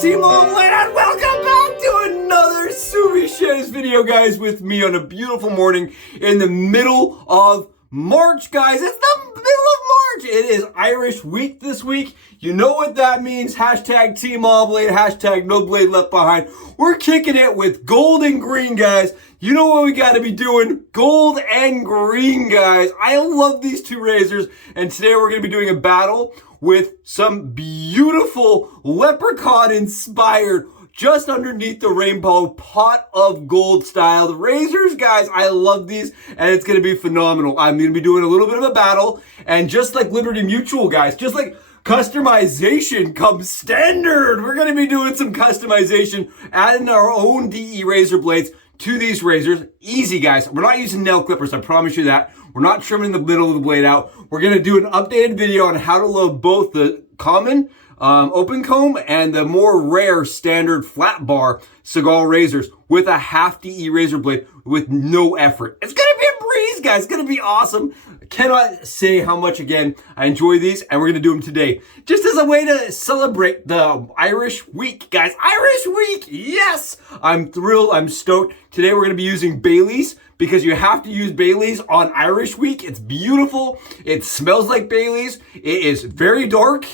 Team Omelet, and welcome back to another SOTD video, guys, with me on a beautiful morning in the middle of March, guys. It's the middle of March. It is Irish week this week. You know what that means. Hashtag Team Omelet, hashtag no blade left behind. We're kicking it with gold and green, guys. You know what we got to be doing? Gold and green, guys. I love these two razors, and today we're going to be doing a battle with some beautiful leprechaun-inspired, just underneath the rainbow, pot of gold style razors, guys. I love these, and it's going to be phenomenal. I'm going to be doing a little bit of a battle, and just like Liberty Mutual, guys, just like customization comes standard, we're going to be doing some customization, adding our own DE razor blades to these razors. Easy, guys. We're not using nail clippers, I promise you that. We're not trimming the middle of the blade out. We're going to do an updated video on how to load both the common open comb and the more rare standard flat bar Segal razors with a half DE razor blade with no effort. It's going to be a breeze, guys. It's going to be awesome. I cannot say how much, again, I enjoy these, and we're going to do them today. Just as a way to celebrate the Irish week, guys. Irish week, yes! I'm thrilled. I'm stoked. Today we're going to be using Bailey's, because you have to use Bailey's on Irish week. It's beautiful. It smells like Bailey's. It is very dark.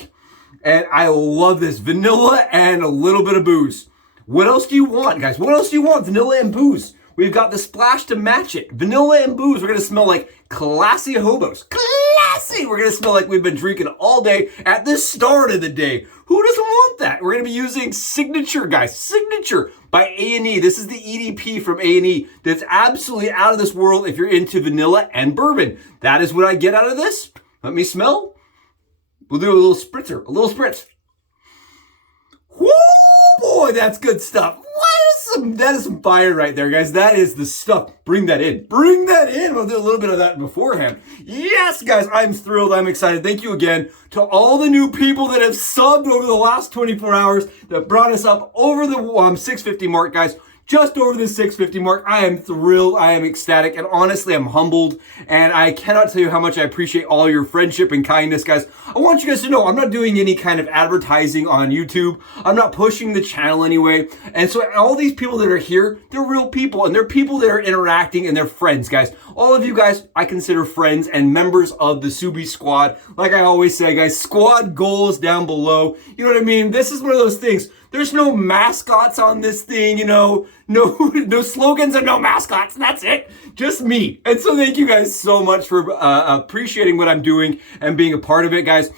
And I love this. Vanilla and a little bit of booze. What else do you want, guys? What else do you want? Vanilla and booze. We've got the splash to match it. Vanilla and booze. We're going to smell like classy hobos. Classy! We're going to smell like we've been drinking all day at the start of the day. Who doesn't want that? We're going to be using Signature, guys. Signature by A&E. This is the EDP from A&E that's absolutely out of this world if you're into vanilla and bourbon. That is what I get out of this. Let me smell. We'll do a little spritzer. A little spritz. Whoo, boy, that's good stuff. That is some fire right there, guys. That is the stuff. Bring that in. Bring that in. We'll do a little bit of that beforehand. Yes, guys, I'm thrilled. I'm excited. Thank you again to all the new people that have subbed over the last 24 hours that brought us up over the 650 mark, guys. Just over the 650 mark. I am thrilled. I am ecstatic. And honestly, I'm humbled. And I cannot tell you how much I appreciate all your friendship and kindness, guys. I want you guys to know I'm not doing any kind of advertising on YouTube. I'm not pushing the channel anyway. And so all these people that are here, they're real people. And they're people that are interacting, and they're friends, guys. All of you guys, I consider friends and members of the Subi squad. Like I always say, guys, squad goals down below. You know what I mean? This is one of those things. There's no mascots on this thing, you know, no slogans and no mascots. That's it. Just me. And so thank you guys so much for appreciating what I'm doing and being a part of it, guys.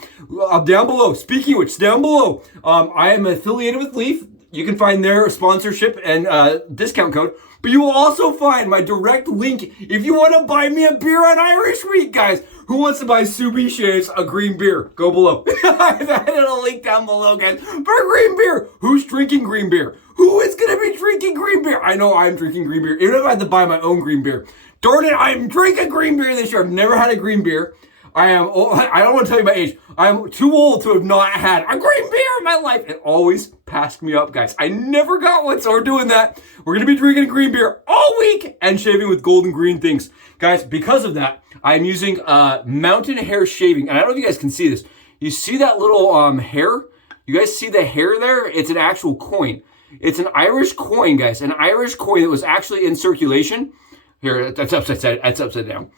Down below, speaking of which, down below, I am affiliated with Leaf. You can find their sponsorship and discount code. But you will also find my direct link if you want to buy me a beer on Irish Week, guys. Who wants to buy SOTD Shaves a green beer? Go below. I've added a link down below, guys, for green beer. Who's drinking green beer? Who is going to be drinking green beer? I know I'm drinking green beer, even if I had to buy my own green beer. Darn it, I'm drinking green beer this year. I've never had a green beer. I don't want to tell you my age. I'm too old to have not had a green beer in my life. It always passed me up, guys. I never got one, so we're doing that. We're going to be drinking green beer all week and shaving with gold and green things. Guys, because of that, I'm using Mountain Hare shaving. And I don't know if you guys can see this. You see that little hair? You guys see the hair there? It's an actual coin. It's an Irish coin, guys. An Irish coin that was actually in circulation. Here, that's upside down.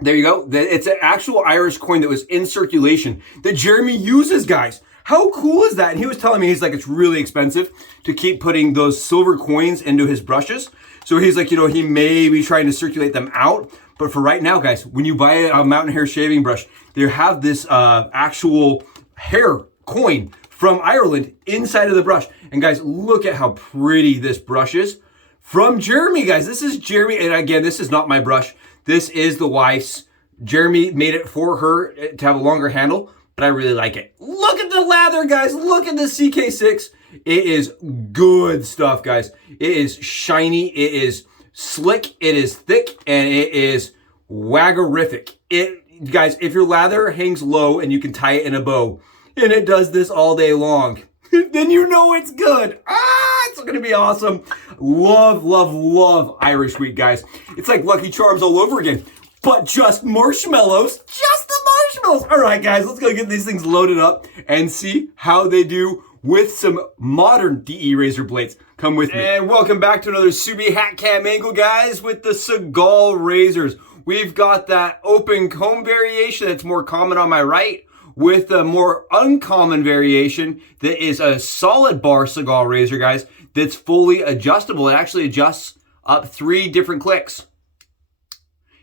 There you go. It's an actual Irish coin that was in circulation that Jeremy uses, guys. How cool is that? And he was telling me, he's like, it's really expensive to keep putting those silver coins into his brushes. So he's like, you know, he may be trying to circulate them out. But for right now, guys, when you buy a Mountain Hare shaving brush, they have this actual hair coin from Ireland inside of the brush. And guys, look at how pretty this brush is. From Jeremy, guys. This is Jeremy. And again, this is not my brush. This is the wife's. Jeremy made it for her to have a longer handle, but I really like it. Look at the lather, guys. Look at the CK6. It is good stuff, guys. It is shiny. It is slick. It is thick, and it is waggerific. Guys, if your lather hangs low and you can tie it in a bow, and it does this all day long, then you know it's good. It's going to be awesome. Love, love, love Irish Week, guys. It's like Lucky Charms all over again, but just marshmallows. Just the marshmallows. All right, guys, let's go get these things loaded up and see how they do with some modern DE razor blades. Come with me. And welcome back to another Subi hat cam angle, guys, with the Segal razors. We've got that open comb variation that's more common on my right, with a more uncommon variation that is a solid bar Segal razor, guys, that's fully adjustable. It actually adjusts up 3 different clicks.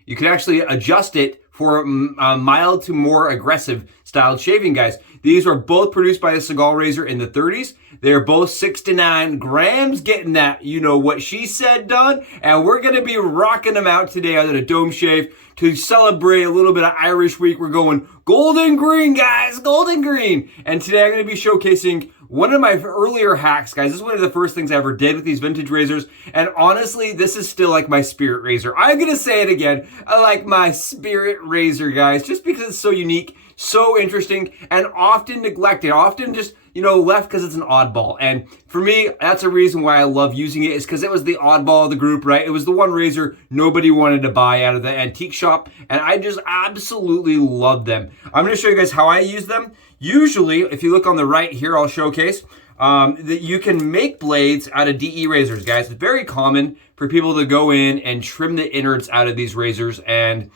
You can actually adjust it for a mild to more aggressive styled shaving, guys. These are both produced by the Segal razor in the 30s. They're both 6 to 9 grams, getting that, you know what she said done. And we're gonna be rocking them out today under a dome shave to celebrate a little bit of Irish week. We're going golden green, guys, golden green. And today I'm gonna be showcasing one of my earlier hacks, guys. This is one of the first things I ever did with these vintage razors. And honestly, this is still like my spirit razor. I'm gonna say it again. I like my spirit razor, guys, just because it's so unique, so interesting, and often neglected, often just, you know, left because it's an oddball. And for me, that's a reason why I love using it, is because it was the oddball of the group, right? It was the one razor nobody wanted to buy out of the antique shop, and I just absolutely love them. I'm gonna show you guys how I use them. Usually, if you look on the right here, I'll showcase that you can make blades out of DE razors, guys. It's very common for people to go in and trim the innards out of these razors and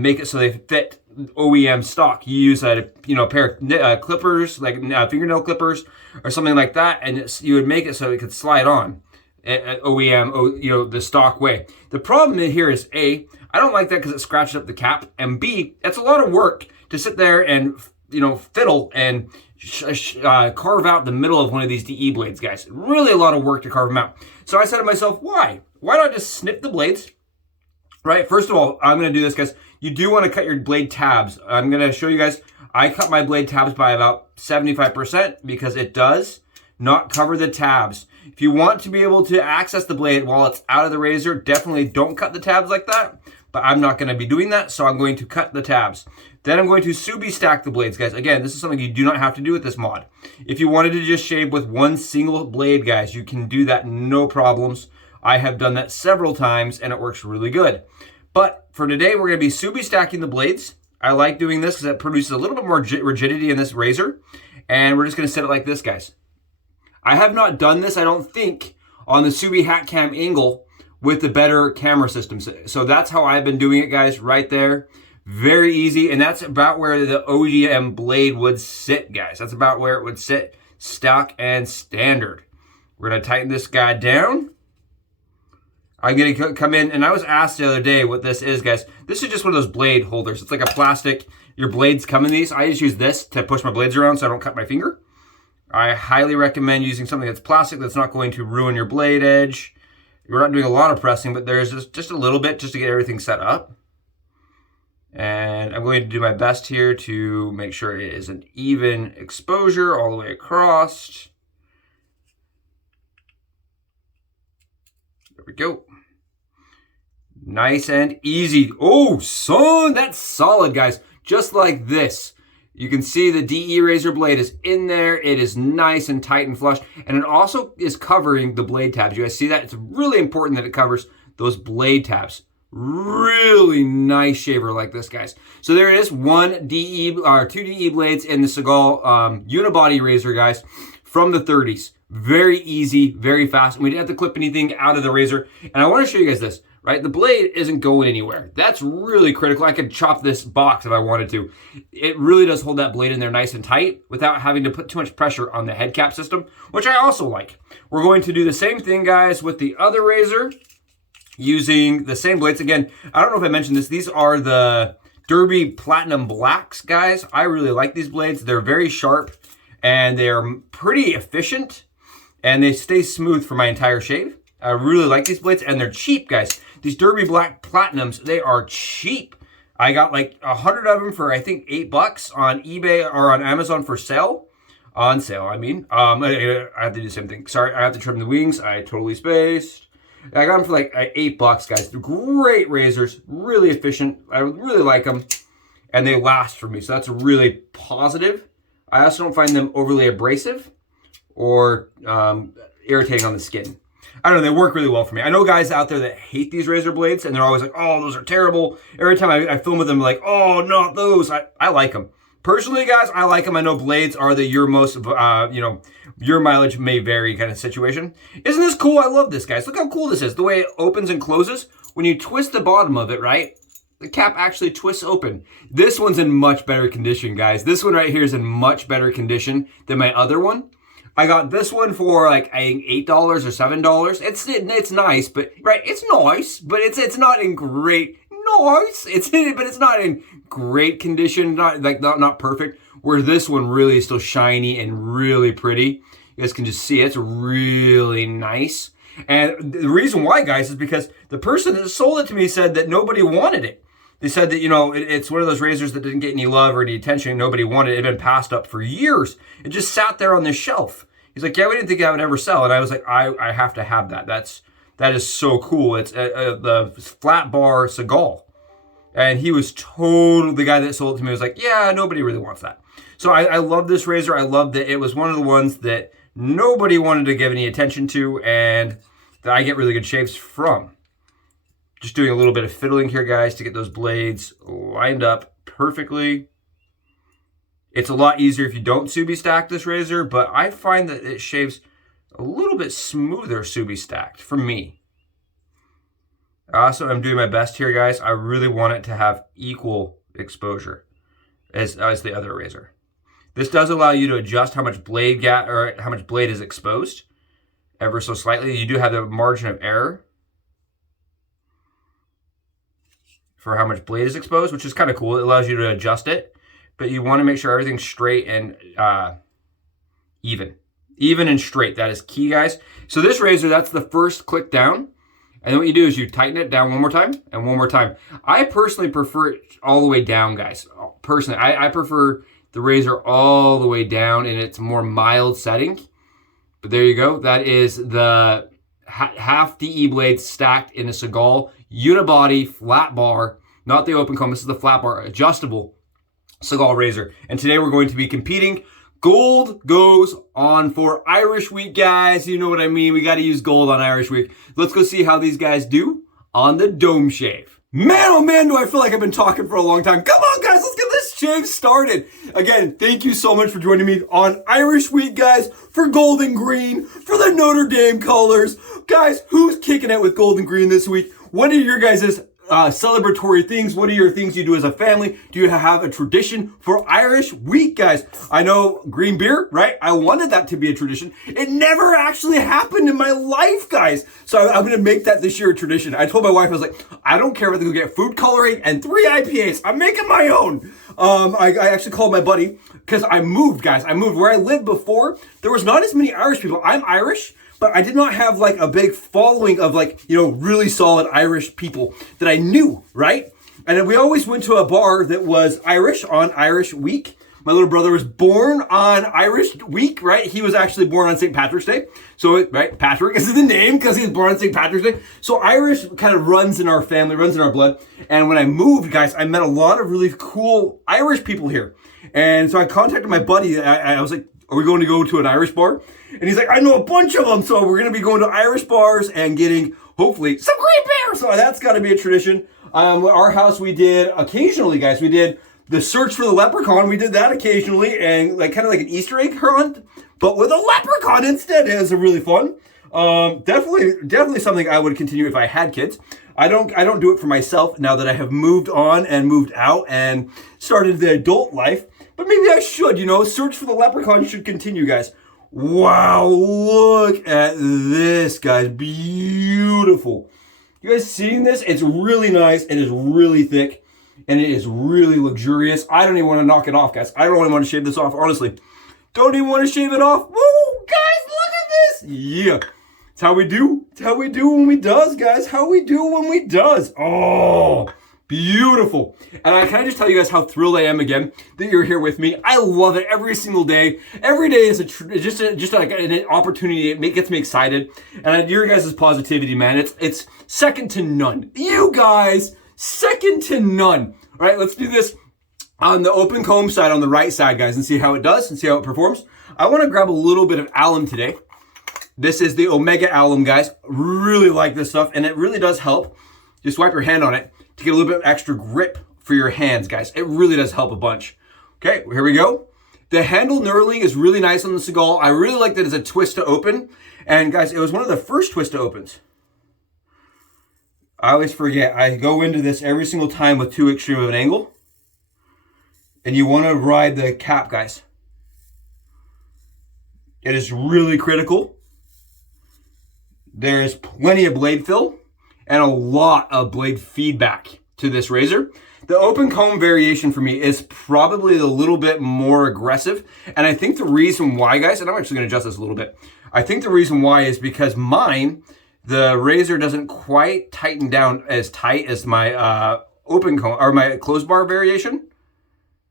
make it so they fit OEM stock. You use a pair of clippers, like fingernail clippers or something like that, and you would make it so it could slide on at OEM, the stock way. The problem here is A, I don't like that because it scratches up the cap, and B, it's a lot of work to sit there and fiddle and carve out the middle of one of these DE blades, guys. Really a lot of work to carve them out. So I said to myself, why not just snip the blades, right? First of all, I'm going to do this, guys. You do want to cut your blade tabs. I'm going to show you guys, I cut my blade tabs by about 75% because it does not cover the tabs. If you want to be able to access the blade while it's out of the razor, definitely don't cut the tabs like that. But I'm not going to be doing that, so I'm going to cut the tabs. Then I'm going to Subi stack the blades, guys. Again, this is something you do not have to do with this mod. If you wanted to just shave with one single blade, guys, you can do that, no problems. I have done that several times, and it works really good. But for today, we're going to be Subi stacking the blades. I like doing this because it produces a little bit more rigidity in this razor. And we're just going to set it like this, guys. I have not done this, I don't think, on the Subi hat cam angle with the better camera system. So that's how I've been doing it, guys, right there. Very easy, and that's about where the OEM blade would sit, guys. That's about where it would sit, stock and standard. We're gonna tighten this guy down. I'm gonna come in, and I was asked the other day what this is, guys. This is just one of those blade holders. It's like a plastic, your blades come in these. I just use this to push my blades around so I don't cut my finger. I highly recommend using something that's plastic that's not going to ruin your blade edge. We're not doing a lot of pressing, but there's just a little bit just to get everything set up. And I'm going to do my best here to make sure it is an even exposure all the way across. There we go. Nice and easy. Oh, son, that's solid, guys. Just like this. You can see the DE razor blade is in there. It is nice and tight and flush. And it also is covering the blade tabs. You guys see that? It's really important that it covers those blade tabs. Really nice shaver like this, guys. So there it is, 2 DE blades in the Segal unibody razor, guys, from the 30s. Very easy, very fast. And we didn't have to clip anything out of the razor. And I want to show you guys this, right? The blade isn't going anywhere. That's really critical. I could chop this box if I wanted to. It really does hold that blade in there nice and tight without having to put too much pressure on the head cap system, which I also like. We're going to do the same thing, guys, with the other razor, using the same blades. Again, I don't know if I mentioned this. These are the Derby Platinum Blacks, guys. I really like these blades. They're very sharp, and they're pretty efficient, and they stay smooth for my entire shave. I really like these blades, and they're cheap, guys. These Derby Black Platinums, they are cheap. I got like 100 of them for, I think, $8 on eBay or on Amazon for sale. On sale, I mean. I have to do the same thing. Sorry, I have to trim the wings. I totally spaced. I got them for like $8, guys. They're great razors, really efficient. I really like them, and they last for me, so that's really positive. I also don't find them overly abrasive or irritating on the skin. I don't know, they work really well for me. I know guys out there that hate these razor blades, and they're always like, oh, those are terrible. Every time I film with them, like, oh, not those. I like them. Personally, guys, I like them. I know blades are the your most, you know, your mileage may vary kind of situation. Isn't this cool? I love this, guys. Look how cool this is. The way it opens and closes. When you twist the bottom of it, right? The cap actually twists open. This one's in much better condition, guys. This one right here is in much better condition than my other one. I got this one for like, I think $8 or $7. It's nice, but right, it's nice, but it's not in great nice. But it's not in great condition, not perfect. Where this one really is still shiny and really pretty. You guys can just see it's really nice. And the reason why, guys, is because the person that sold it to me said that nobody wanted it. They said that, you know, it's one of those razors that didn't get any love or any attention. Nobody wanted it. It had been passed up for years. It just sat there on this shelf. He's like, yeah, we didn't think that would ever sell. And I was like, I have to have that. That is so cool. It's the flat bar Segal. And he was totally, the guy that sold it to me was like, yeah, nobody really wants that. So I love this razor. I love that it was one of the ones that nobody wanted to give any attention to and that I get really good shaves from. Just doing a little bit of fiddling here, guys, to get those blades lined up perfectly. It's a lot easier if you don't Subi stack this razor, but I find that it shaves a little bit smoother Subi stacked for me. Also, I'm doing my best here, guys. I really want it to have equal exposure as the other razor. This does allow you to adjust how much blade or how much blade is exposed ever so slightly. You do have the margin of error for how much blade is exposed, which is kind of cool. It allows you to adjust it, but you want to make sure everything's straight and even. Even and straight, that is key, guys. So this razor, that's the first click down. And then what you do is you tighten it down one more time and one more time. I personally prefer it all the way down, guys. Personally, I prefer the razor all the way down in its more mild setting. But there you go. That is the half DE blade stacked in a Segal unibody flat bar, not the open comb. This is the flat bar adjustable Segal razor. And today we're going to be competing. Gold goes on for Irish Week, guys. You know what I mean. We got to use gold on Irish Week. Let's go see how these guys do on the dome shave. Man, oh man, do I feel like I've been talking for a long time. Come on, guys, let's get this shave started. Again, thank you so much for joining me on Irish Week, guys, for gold and green, for the Notre Dame colors. Guys, who's kicking it with gold and green this week? What are your guys' celebratory things? What are your things you do as a family? Do you have a tradition for Irish Week, guys? I know green beer, right? I wanted that to be a tradition. It never actually happened in my life, guys. So I'm going to make that this year a tradition. I told my wife, I was like, I don't care if they go get food coloring and 3 IPAs. I'm making my own. I actually called my buddy because I moved, guys. I moved where I lived before. There was not as many Irish people. I'm Irish, but I did not have like a big following of like, you know, really solid Irish people that I knew, right? And then we always went to a bar that was Irish on Irish Week. My little brother was born on Irish Week, right? He was actually born on St. Patrick's Day. So, right, Patrick is the name because he was born on St. Patrick's Day. So Irish kind of runs in our family, runs in our blood. And when I moved, guys, I met a lot of really cool Irish people here. And so I contacted my buddy. I was like, are we going to go to an Irish bar? And he's like, I know a bunch of them. So we're going to be going to Irish bars and getting, hopefully, some green beer. So that's got to be a tradition. Our house, we did occasionally, guys, we did the search for the leprechaun. We did that occasionally and like kind of like an Easter egg hunt, but with a leprechaun instead. It was really fun. Definitely something I would continue if I had kids. I don't do it for myself now that I have moved on and moved out and started the adult life. But maybe I should, you know, search for the leprechaun should continue, guys. Wow, look at this, guys. Beautiful. You guys seeing this? It's really nice. It is really thick. And it is really luxurious. I don't even want to knock it off, guys. I don't even want to shave this off, honestly. Don't even want to shave it off. Woo! Guys, look at this! Yeah. It's how we do. It's how we do when we does, guys. How we do when we does. Oh, beautiful. And can I just tell you guys how thrilled I am again that you're here with me. I love it every single day. Every day is just like an opportunity. It gets me excited. And your guys' positivity, man, it's second to none. You guys, second to none. All right, let's do this on the open comb side, on the right side, guys, and see how it does and see how it performs. I want to grab a little bit of alum today. This is the Omega alum, guys. Really like this stuff, and it really does help. Just wipe your hand on it to get a little bit extra grip for your hands, guys. It really does help a bunch. Okay, here we go. The handle knurling is really nice on the Segal. I really like that it's a twist to open. And guys, it was one of the first twist to opens. I always forget. I go into this every single time with too extreme of an angle. And you want to ride the cap, guys. It is really critical. There's plenty of blade fill and a lot of blade feedback to this razor. The open comb variation for me is probably a little bit more aggressive. And I think the reason why, guys, and I'm actually going to adjust this a little bit. I think the reason why is because mine, the razor doesn't quite tighten down as tight as my open comb or my closed bar variation.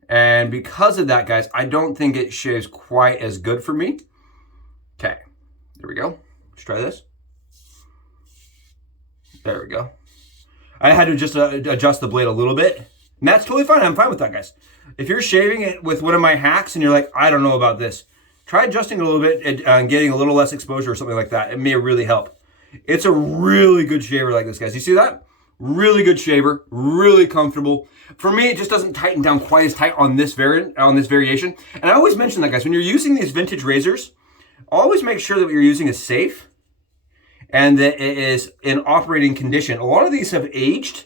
And because of that, guys, I don't think it shaves quite as good for me. Okay, there we go. Let's try this. There we go. I had to just adjust the blade a little bit. And that's totally fine. I'm fine with that, guys. If you're shaving it with one of my hacks and you're like, I don't know about this, try adjusting it a little bit and getting a little less exposure or something like that. It may really help. It's a really good shaver like this, guys. You see that? Really good shaver, really comfortable. For me, it just doesn't tighten down quite as tight on this variation. And I always mention that, guys, when you're using these vintage razors, always make sure that what you're using is safe and that it is in operating condition. A lot of these have aged,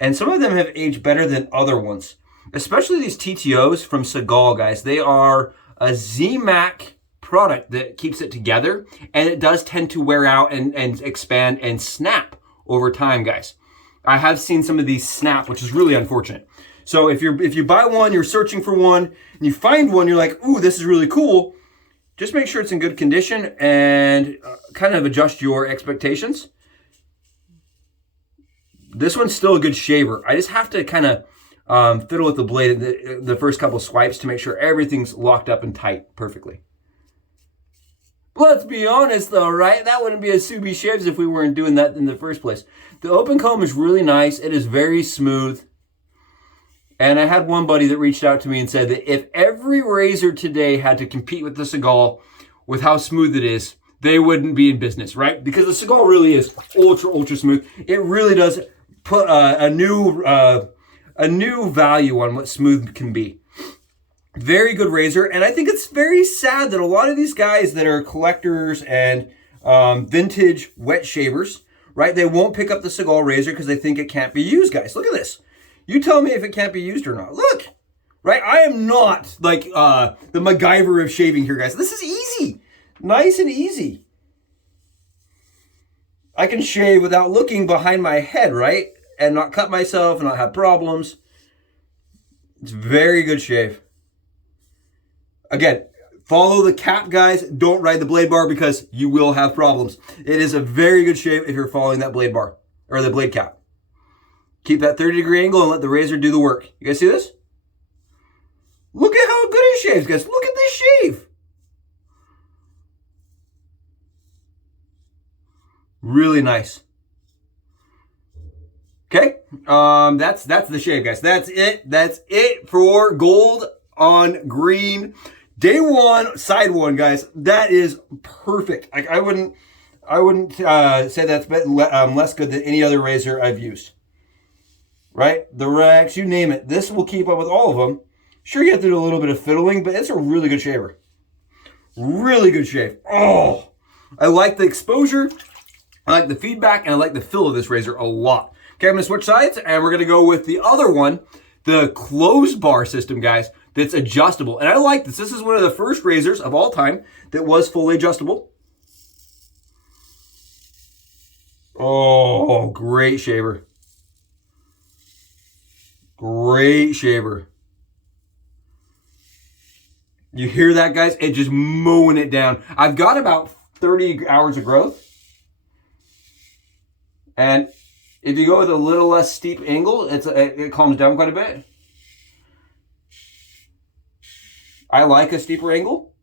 and some of them have aged better than other ones. Especially these TTOs from Segal, guys. They are a Z-Mac product that keeps it together, and it does tend to wear out and expand and snap over time, guys. I have seen some of these snap, which is really unfortunate. So if you buy one, you're searching for one, and you find one, you're like, ooh, this is really cool. Just make sure it's in good condition and kind of adjust your expectations. This one's still a good shaver. I just have to kind of fiddle with the blade the first couple swipes to make sure everything's locked up and tight perfectly. Let's be honest though, right? That wouldn't be a Subi Shaves if we weren't doing that in the first place. The open comb is really nice. It is very smooth. And I had one buddy that reached out to me and said that if every razor today had to compete with the Segal with how smooth it is, they wouldn't be in business, right? Because the Segal really is ultra, ultra smooth. It really does put a new value on what smooth can be. Very good razor. And I think it's very sad that a lot of these guys that are collectors and vintage wet shavers, right? They won't pick up the Segal razor because they think it can't be used, guys. Look at this. You tell me if it can't be used or not. Look, right? I am not like the MacGyver of shaving here, guys. This is easy. Nice and easy. I can shave without looking behind my head, right? And not cut myself and not have problems. It's very good shave. Again, follow the cap, guys. Don't ride the blade bar because you will have problems. It is a very good shave if you're following that blade bar or the blade cap. Keep that 30-degree angle and let the razor do the work. You guys see this? Look at how good it shaves, guys. Look at this shave. Really nice. Okay, that's the shave, guys. That's it. That's it for gold on green. Day one, side one, guys. That is perfect. Like I wouldn't say that's less good than any other razor I've used. Right? The Rex, you name it. This will keep up with all of them. Sure, you have to do a little bit of fiddling, but it's a really good shaver. Really good shave. Oh, I like the exposure. I like the feedback, and I like the feel of this razor a lot. Okay, I'm going to switch sides, and we're going to go with the other one, the closed bar system, guys, that's adjustable. And I like this. This is one of the first razors of all time that was fully adjustable. Oh, great shaver. Great shaver. You hear that, guys? It just mowing it down. I've got about 30 hours of growth. And if you go with a little less steep angle, it calms down quite a bit. I like a steeper angle.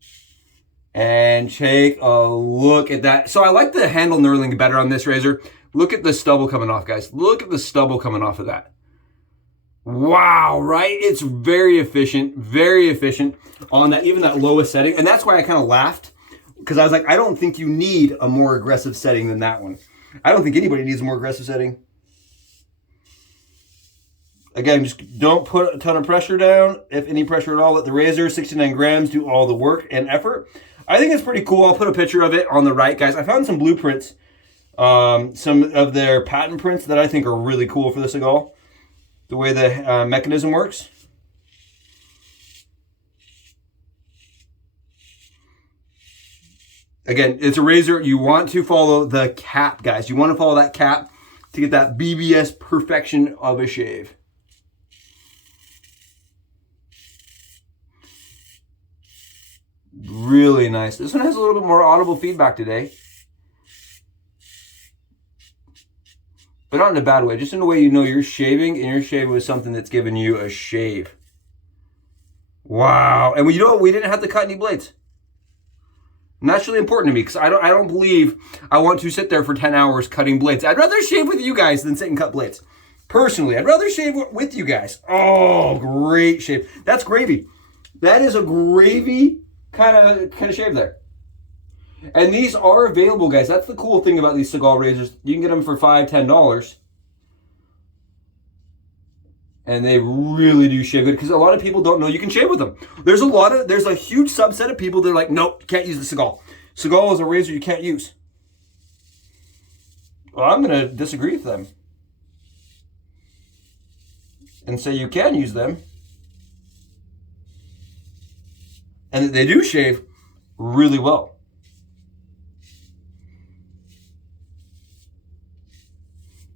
And take a look at that. So I like the handle knurling better on this razor. Look at the stubble coming off, guys. Look at the stubble coming off of that. Wow, right? It's very efficient on that, even that lowest setting. And that's why I kind of laughed, because I was like, I don't think you need a more aggressive setting than that one. I don't think anybody needs a more aggressive setting. Again, just don't put a ton of pressure down. If any pressure at all, let the razor, 69 grams, do all the work and effort. I think it's pretty cool. I'll put a picture of it on the right, guys. I found some blueprints, some of their patent prints that I think are really cool for the Segal, the way the mechanism works. Again, it's a razor. You want to follow the cap, guys. You want to follow that cap to get that BBS perfection of a shave. Really nice. This one has a little bit more audible feedback today. But not in a bad way. Just in a way you know you're shaving and you're shaving with something that's giving you a shave. Wow. And you know what? We didn't have to cut any blades. And that's really important to me because I don't believe I want to sit there for 10 hours cutting blades. I'd rather shave with you guys than sit and cut blades. Personally, I'd rather shave with you guys. Oh, great shave. That's gravy. That is a gravy kind of shave there. And these are available, guys. That's the cool thing about these Segal razors. You can get them for $5, $10. And they really do shave good because a lot of people don't know you can shave with them. There's a huge subset of people that are like, nope, you can't use the Segal. Segal is a razor you can't use. Well, I'm going to disagree with them and say you can use them. And that they do shave really well.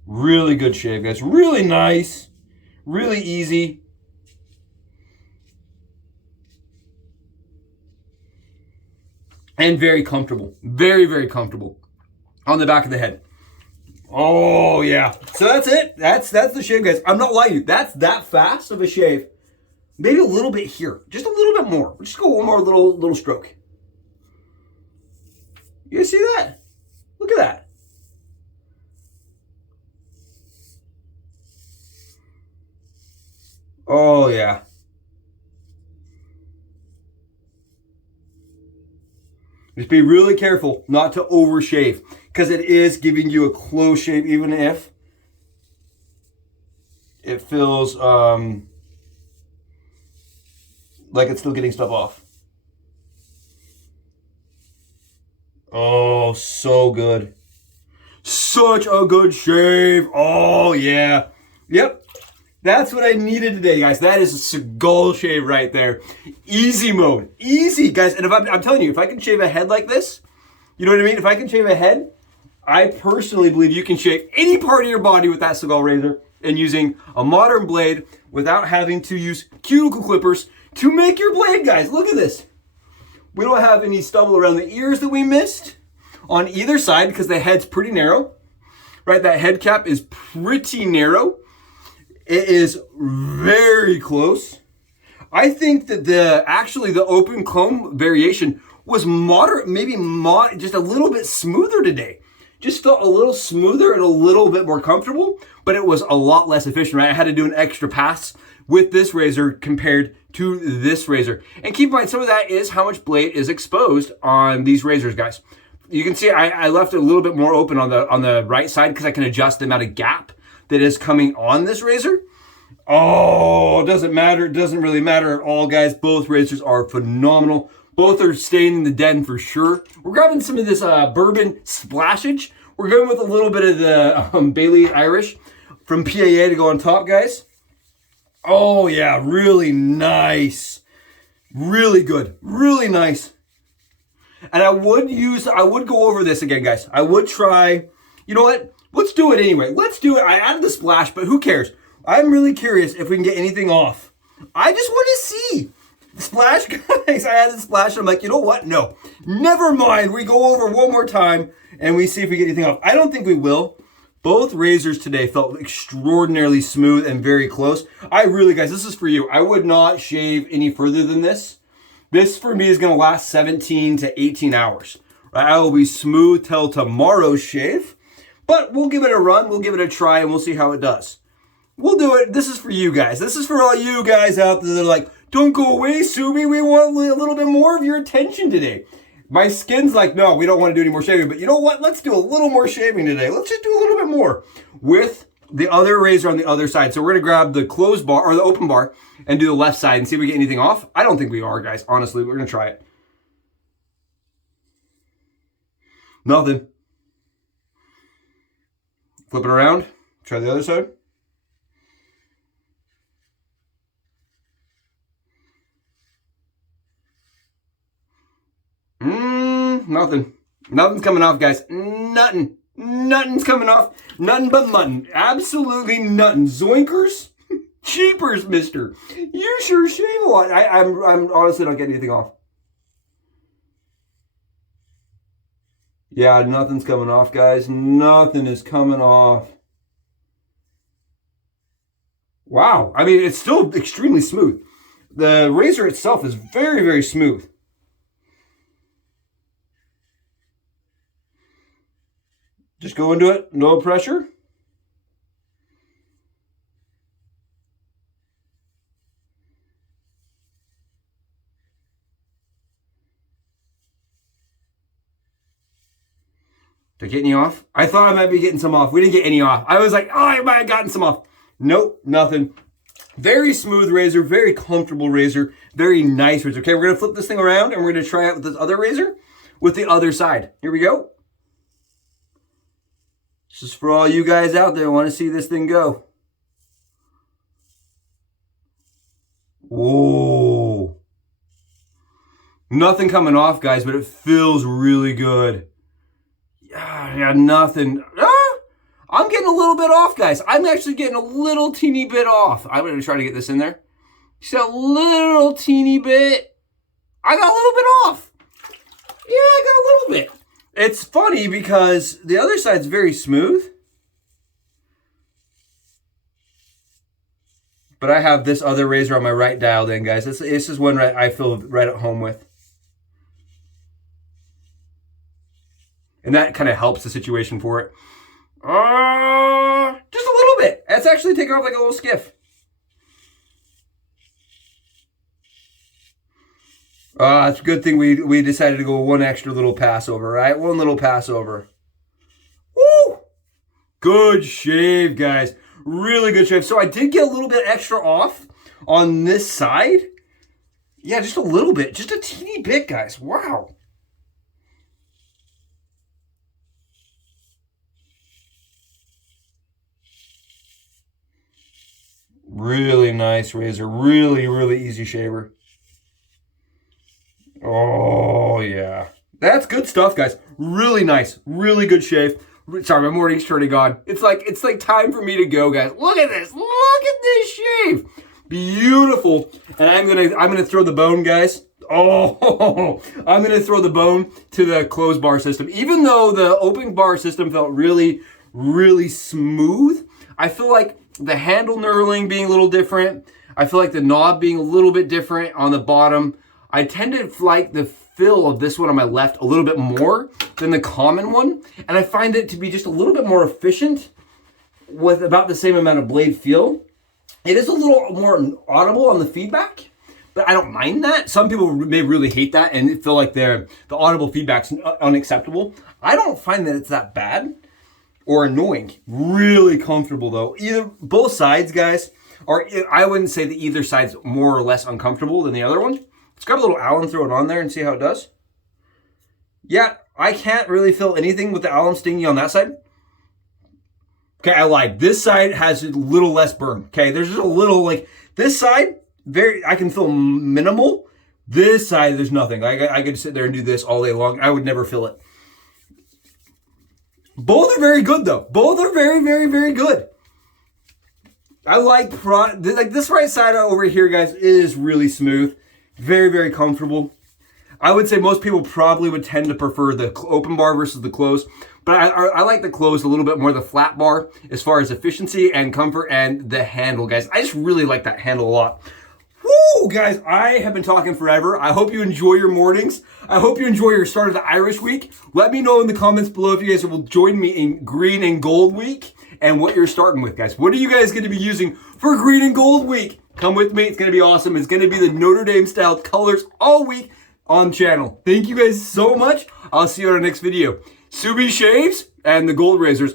Really good shave, guys. Really nice. Really easy. And very comfortable. Very, very comfortable. On the back of the head. Oh, yeah. So that's it. That's the shave, guys. I'm not lying to you. That's that fast of a shave. Maybe a little bit here. Just a little bit more. Just go one more little stroke. You guys see that? Look at that. Oh, yeah. Just be really careful not to overshave because it is giving you a close shave even if it feels like it's still getting stuff off. Oh, so good. Such a good shave. Oh, yeah. Yep. That's what I needed today, guys. That is a Segal shave right there. Easy mode. Easy, guys. And if I'm telling you, if I can shave a head like this, you know what I mean? If I can shave a head, I personally believe you can shave any part of your body with that Segal razor and using a modern blade without having to use cuticle clippers to make your blade, guys. Look at this. We don't have any stubble around the ears that we missed on either side because the head's pretty narrow, right? That head cap is pretty narrow. It is very close. I think that the open comb variation was moderate, maybe just a little bit smoother today. Just felt a little smoother and a little bit more comfortable, but it was a lot less efficient, right? I had to do an extra pass with this razor compared to this razor. And keep in mind, some of that is how much blade is exposed on these razors, guys. You can see I left it a little bit more open on the right side because I can adjust the amount of gap that is coming on this razor. Oh, it doesn't matter. It doesn't really matter at all, guys. Both razors are phenomenal. Both are staying in the den for sure. We're grabbing some of this bourbon splashage. We're going with a little bit of the Bailey Irish from PAA to go on top, guys. Oh, yeah, really nice. Really good. Really nice. And I would go over this again, guys. I would try, you know what? Let's do it anyway. Let's do it. I added the splash, but who cares? I'm really curious if we can get anything off. I just want to see. Splash, guys. I added the splash. And I'm like, you know what? No. Never mind. We go over one more time and we see if we get anything off. I don't think we will. Both razors today felt extraordinarily smooth and very close. I really, guys, this is for you. I would not shave any further than this. This for me is going to last 17 to 18 hours. I will be smooth till tomorrow's shave. But we'll give it a run, we'll give it a try, and we'll see how it does. We'll do it. This is for you guys. This is for all you guys out there that are like, don't go away, Subi. We want a little bit more of your attention today. My skin's like, no, we don't want to do any more shaving. But you know what? Let's do a little more shaving today. Let's just do a little bit more with the other razor on the other side. So we're gonna grab the closed bar or the open bar and do the left side and see if we get anything off. I don't think we are, guys. Honestly, we're gonna try it. Nothing. Flip it around. Try the other side. Nothing. Nothing's coming off, guys. Nothing. Nothing's coming off. Nothing but mutton. Absolutely nothing. Zoinkers? Cheapers, mister. You sure shave a lot. I'm honestly not getting anything off. Yeah, nothing's coming off, guys. Nothing is coming off. Wow. I mean, it's still extremely smooth. The razor itself is very, very smooth. Just go into it, no pressure. Did I get any off? I thought I might be getting some off. We didn't get any off. I was like, oh, I might have gotten some off. Nope, nothing. Very smooth razor, very comfortable razor, very nice razor. Okay, we're gonna flip this thing around and we're gonna try it with this other razor with the other side. Here we go. This is for all you guys out there who want to see this thing go. Whoa. Nothing coming off, guys, but it feels really good. Yeah, nothing. I'm getting a little bit off, guys. I'm actually getting a little teeny bit off. I'm going to try to get this in there. Just a little teeny bit. I got a little bit off. Yeah, I got a little bit. It's funny because the other side's very smooth. But I have this other razor on my right dialed in, guys. This is one I feel right at home with. And that kind of helps the situation for it. Just a little bit. That's actually taking off like a little skiff. It's a good thing we decided to go one extra little pass over, right? One little pass over. Woo! Good shave, guys. Really good shave. So I did get a little bit extra off on this side. Yeah, just a little bit. Just a teeny bit, guys. Wow. Really nice razor. Really, really easy shaver. Oh, yeah. That's good stuff, guys. Really nice. Really good shave. Sorry, my morning's turning on. It's like time for me to go, guys. Look at this. Look at this shave. Beautiful. And I'm gonna throw the bone, guys. Oh, I'm gonna throw the bone to the closed bar system. Even though the open bar system felt really, really smooth, I feel like the handle knurling being a little different. I feel like the knob being a little bit different on the bottom. I tend to like the feel of this one on my left a little bit more than the common one. And I find it to be just a little bit more efficient with about the same amount of blade feel. It is a little more audible on the feedback, but I don't mind that. Some people may really hate that and feel like the audible feedback's unacceptable. I don't find that it's that bad or annoying. Really comfortable though. Both sides, guys, are, I wouldn't say that either side's more or less uncomfortable than the other one. Let's grab a little alum, throw it on there and see how it does. Yeah, I can't really feel anything with the alum stinging on that side. Okay, I lied. This side has a little less burn. Okay, there's just a little, like, this side, I can feel minimal. This side, there's nothing. I could sit there and do this all day long. I would never feel it. Both are very good, though. Both are very, very, very good. I like this right side over here, guys, is really smooth. Very, very comfortable. I would say most people probably would tend to prefer the open bar versus the closed. But I like the closed a little bit more, the flat bar, as far as efficiency and comfort and the handle, guys. I just really like that handle a lot. Woo, guys, I have been talking forever. I hope you enjoy your mornings. I hope you enjoy your start of the Irish week. Let me know in the comments below if you guys will join me in green and gold week and what you're starting with, guys. What are you guys going to be using for green and gold week? Come with me. It's going to be awesome. It's going to be the Notre Dame style colors all week on channel. Thank you guys so much. I'll see you on our next video. Subi shaves and the gold razors